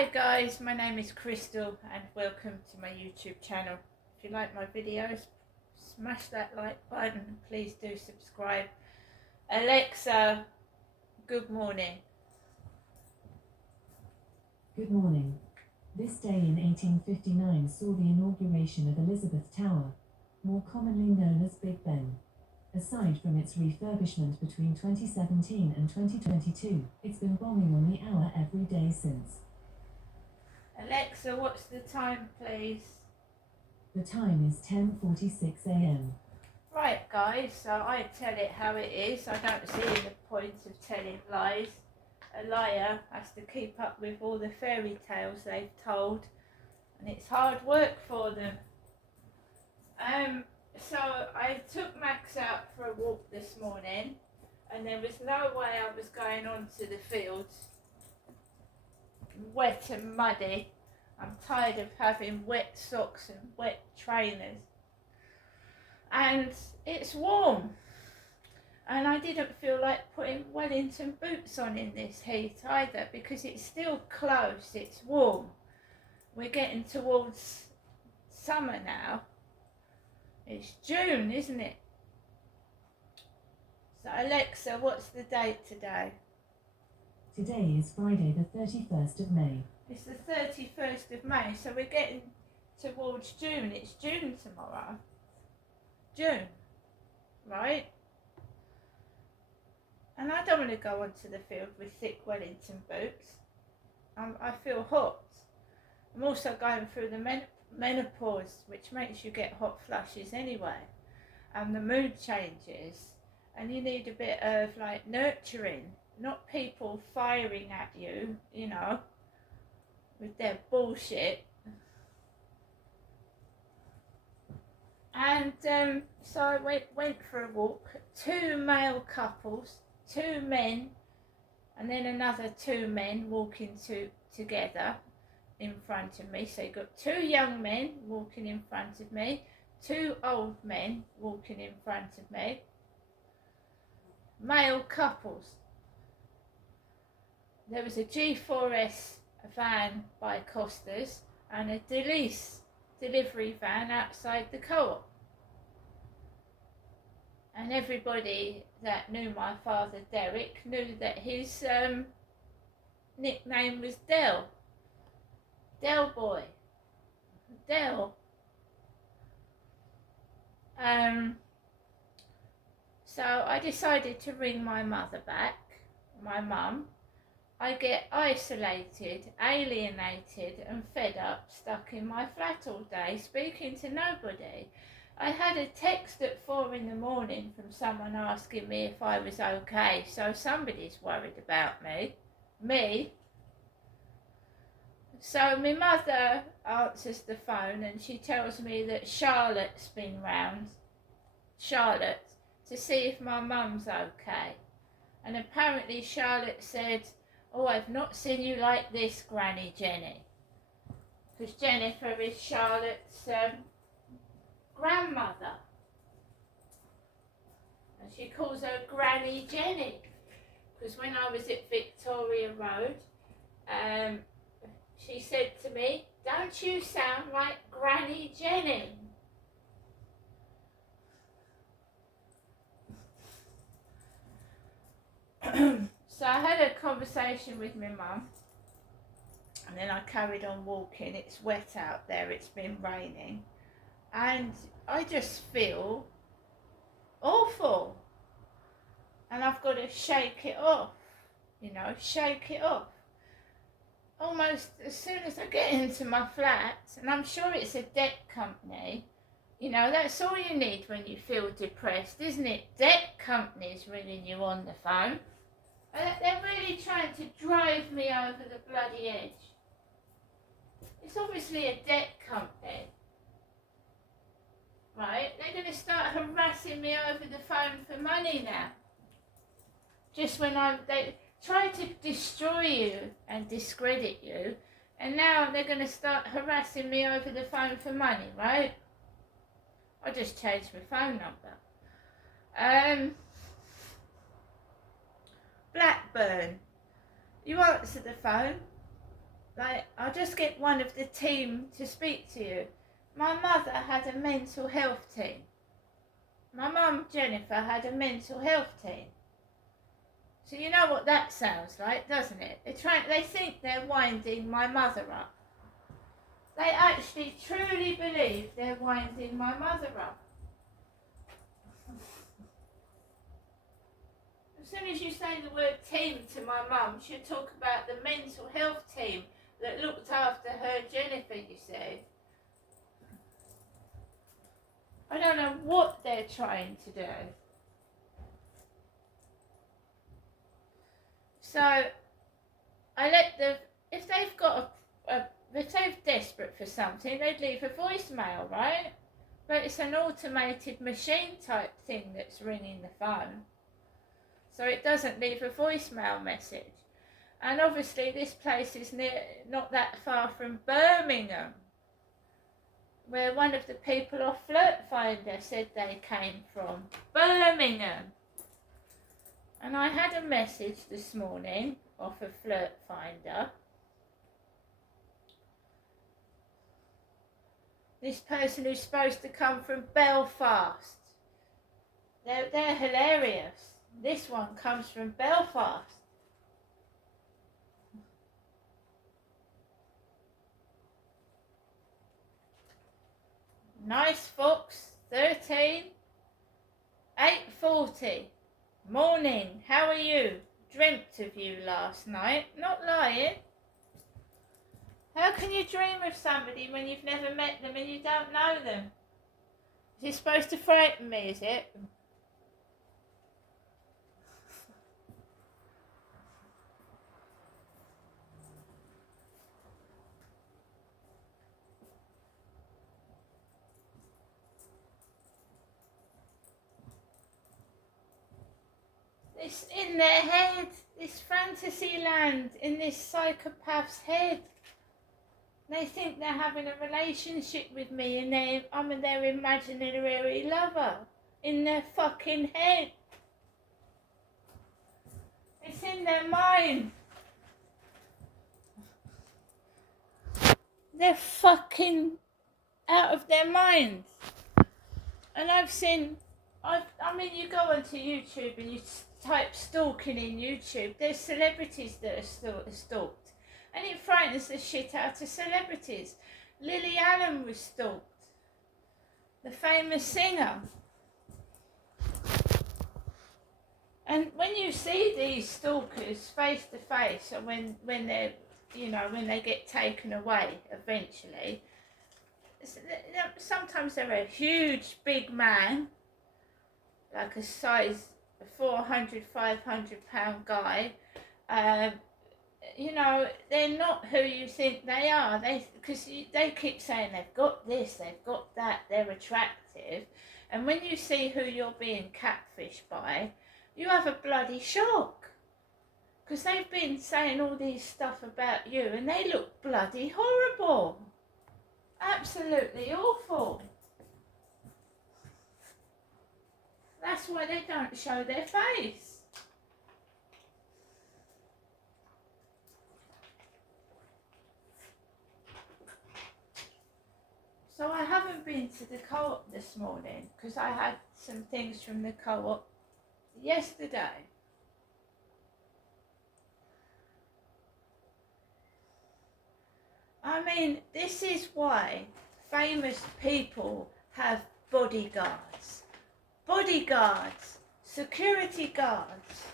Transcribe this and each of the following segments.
Hi guys, my name is Crystal and welcome to my YouTube channel. If you like my videos, smash that like button, please do subscribe. Alexa, good morning. Good morning. This day in 1859 saw the inauguration of Elizabeth Tower, more commonly known as Big Ben. Aside from its refurbishment between 2017 and 2022, it's been bombing on the hour every day since. Alexa, what's the time please? The time is 10:46 a.m. Right guys, so I tell it how it is. I don't see the point of telling lies. A liar has to keep up with all the fairy tales they've told, and it's hard work for them. So I took Max out for a walk this morning, and there was no way I was going onto the fields wet and muddy. I'm tired of having wet socks and wet trainers. And it's warm. And I didn't feel like putting Wellington boots on in this heat either, because it's still close, it's warm. We're getting towards summer now. It's June, isn't it? So Alexa, what's the date today? Today is Friday the 31st of May. It's the 31st of May, so we're getting towards June. It's June tomorrow. June, right? And I don't want to go onto the field with thick Wellington boots. I feel hot. I'm also going through the menopause, which makes you get hot flushes anyway. And the mood changes. And you need a bit of like nurturing, not people firing at you, you know, with their bullshit. And so I went for a walk. 2 male couples, 2 men, and then another 2 men walking together in front of me. So you've got 2 young men walking in front of me, 2 old men walking in front of me. Male couples. There was a G4S van by Costas and a Delice delivery van outside the co-op. And everybody that knew my father Derek knew that his nickname was Del. Del boy. Del. So I decided to ring my mother back, my mum. I get isolated, alienated and fed up, stuck in my flat all day, speaking to nobody. I had a text at 4 in the morning from someone asking me if I was okay, so somebody's worried about me. Me. So my mother answers the phone and she tells me that Charlotte's been round. Charlotte, to see if my mum's okay. And apparently Charlotte said, "Oh, I've not seen you like this, Granny Jenny." Because Jennifer is Charlotte's grandmother. And she calls her Granny Jenny. Because when I was at Victoria Road, she said to me, "Don't you sound like Granny Jenny?" So I had a conversation with my mum, and then I carried on walking. It's wet out there, it's been raining, and I just feel awful, and I've got to shake it off, you know, shake it off. Almost as soon as I get into my flat, and I'm sure it's a debt company, you know, that's all you need when you feel depressed, isn't it? Debt companies ringing you on the phone. They're really trying to drive me over the bloody edge. It's obviously a debt company, right? They're going to start harassing me over the phone for money now. Just when they try to destroy you and discredit you, and now they're going to start harassing me over the phone for money, right? I just changed my phone number. Blackburn. You answer the phone, like, I'll just get one of the team to speak to you. My mother had a mental health team. My mum, Jennifer, had a mental health team. So you know what that sounds like, doesn't it? They think they're winding my mother up. They actually truly believe they're winding my mother up. As soon as you say the word team to my mum, she'll talk about the mental health team that looked after her Jennifer, you see. I don't know what they're trying to do. So I let them, if they've got if they're desperate for something, they'd leave a voicemail, right? But it's an automated machine type thing that's ringing the phone. So it doesn't leave a voicemail message. And obviously this place is not that far from Birmingham, where one of the people off Flirt Finder said they came from. Birmingham. And I had a message this morning off of Flirt Finder. This person who's supposed to come from Belfast. They're hilarious. This one comes from Belfast. Nice Fox, 13, 8:40. Morning, how are you? Dreamt of you last night. Not lying. How can you dream of somebody when you've never met them and you don't know them? Is it supposed to frighten me, is it? It's in their head, this fantasy land, in this psychopath's head. They think they're having a relationship with me and I'm their imaginary lover in their fucking head. It's in their mind. They're fucking out of their minds. And you go onto YouTube and you type stalking in YouTube, there's celebrities that are stalked. And it frightens the shit out of celebrities. Lily Allen was stalked. The famous singer. And when you see these stalkers face to face, or when they get taken away eventually, sometimes they're a huge big man, like a size 400, 500 pound guy. They're not who you think they are. Because they keep saying they've got this, they've got that, they're attractive. And when you see who you're being catfished by, you have a bloody shock. Because they've been saying all these stuff about you and they look bloody horrible. Absolutely awful. That's why they don't show their face. So I haven't been to the co-op this morning because I had some things from the co-op yesterday. I mean, this is why famous people have bodyguards. Bodyguards, security guards.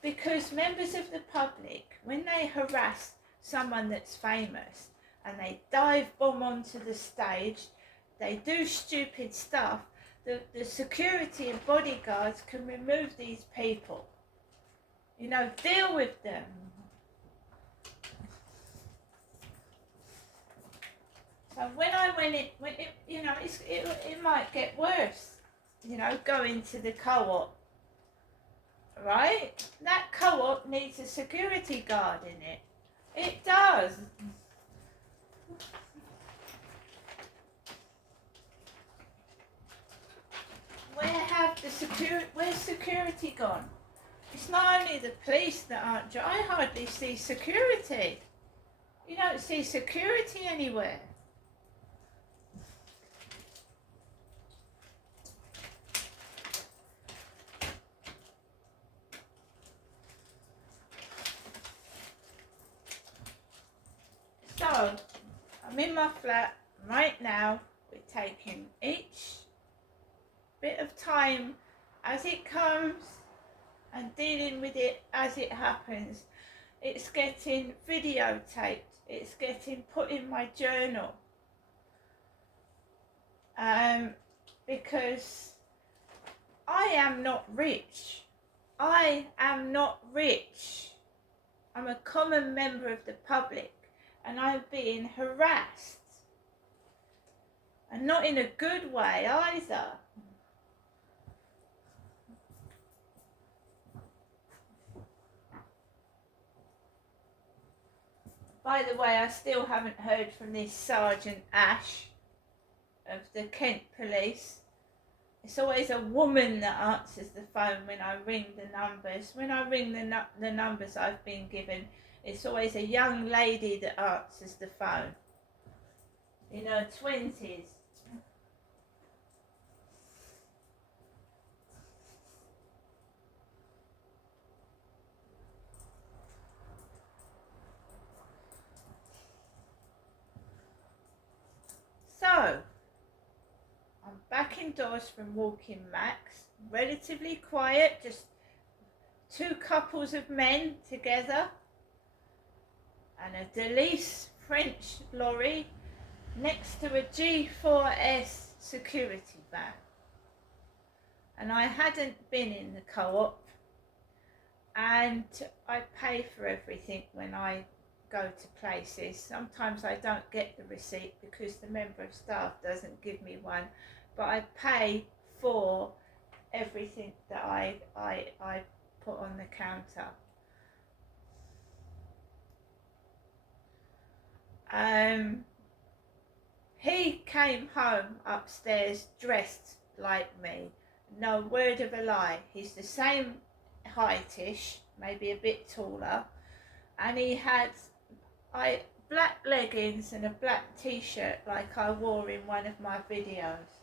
Because members of the public, when they harass someone that's famous and they dive bomb onto the stage, they do stupid stuff, the security and bodyguards can remove these people. Deal with them. So when I went in, it might get worse. Going to the co-op, right? That co-op needs a security guard in it. It does. Where's security gone? It's not only the police that aren't. I hardly see security. You don't see security anywhere. So, I'm in my flat right now. We're taking each bit of time as it comes and dealing with it as it happens. It's getting videotaped. It's getting put in my journal. Because I am not rich. I am not rich. I'm a common member of the public and I'm being harassed. And not in a good way either. By the way, I still haven't heard from this Sergeant Ash of the Kent Police. It's always a woman that answers the phone when I ring the numbers. When I ring the numbers I've been given, it's always a young lady that answers the phone. In her 20s. So, I'm back indoors from walking Max, relatively quiet, just two couples of men together and a Delise French lorry next to a G4S security van. And I hadn't been in the co-op, and I pay for everything when I go to places. Sometimes I don't get the receipt because the member of staff doesn't give me one, but I pay for everything that I put on the counter. He came home upstairs dressed like me, no word of a lie. He's the same heightish, maybe a bit taller, and he had black leggings and a black t-shirt like I wore in one of my videos.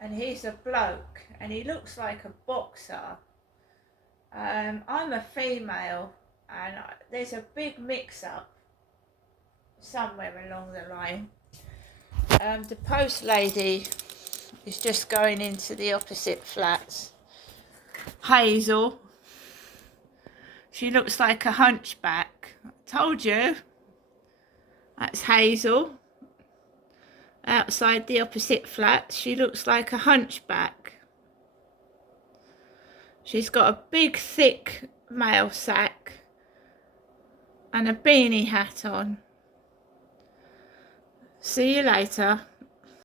And he's a bloke and he looks like a boxer. I'm a female and there's a big mix-up somewhere along the line. The post lady is just going into the opposite flats. Hazel. She looks like a hunchback. I told you. That's Hazel. Outside the opposite flat, she looks like a hunchback. She's got a big, thick mail sack and a beanie hat on. See you later.